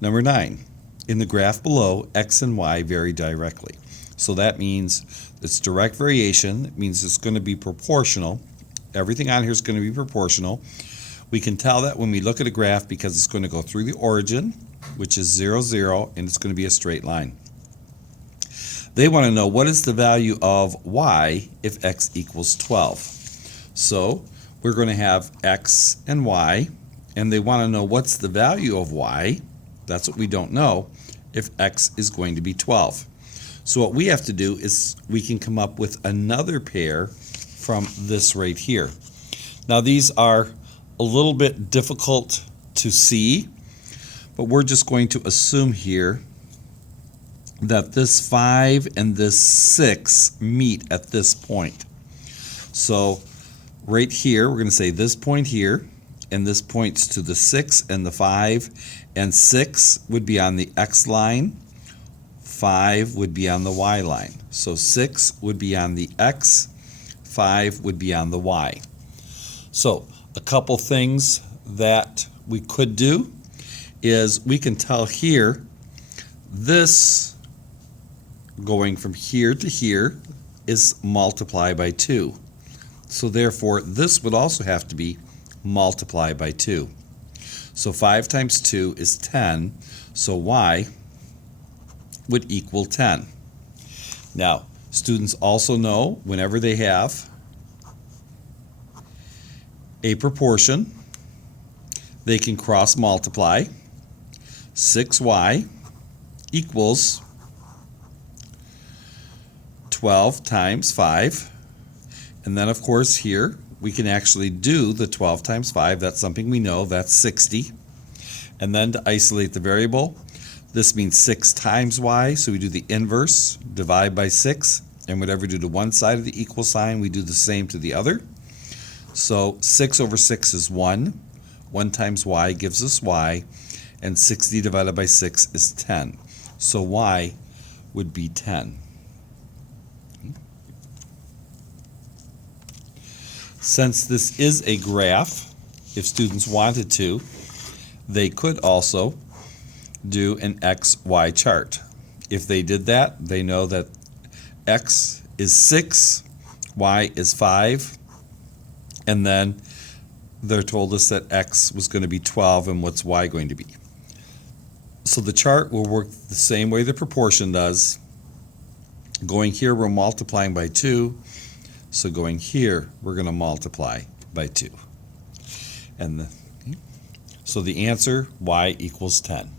Number 9, in the graph below, x and y vary directly. So that means it's direct variation. It means it's going to be proportional. Everything on here is going to be proportional. We can tell that when we look at a graph because it's going to go through the origin, which is 0, 0, and it's going to be a straight line. They want to know what is the value of y if x equals 12. So we're going to have x and y, and they want to know what's the value of y, that's what we don't know, if x is going to be 12. So what we have to do is we can come up with another pair from this right here. Now these are a little bit difficult to see, but we're just going to assume here that this 5 and this 6 meet at this point. So right here, we're going to say this point here, and this points to the 6 and the 5, and 6 would be on the x line, 5 would be on the y line. So 6 would be on the x, 5 would be on the y. So a couple things that we could do is we can tell here this going from here to here is multiplied by 2. So therefore this would also have to be multiplied by 2. So 5 times 2 is 10, so y would equal 10. Now students also know whenever they have a proportion, they can cross multiply. 6y equals 12 times 5, and then of course here we can actually do the 12 times 5, that's something we know, that's 60. And then to isolate the variable, this means 6 times y, so we do the inverse, divide by 6, and whatever we do to one side of the equal sign, we do the same to the other. So 6 over 6 is 1, 1 times y gives us y, and 60 divided by 6 is 10. So y would be 10. Since this is a graph, if students wanted to, they could also do an XY chart. If they did that, they know that X is 6, Y is 5, and then they're told us that X was going to be 12 and what's Y going to be. So the chart will work the same way the proportion does. Going here, we're multiplying by 2. So going here, we're going to multiply by 2. So the answer, y equals 10.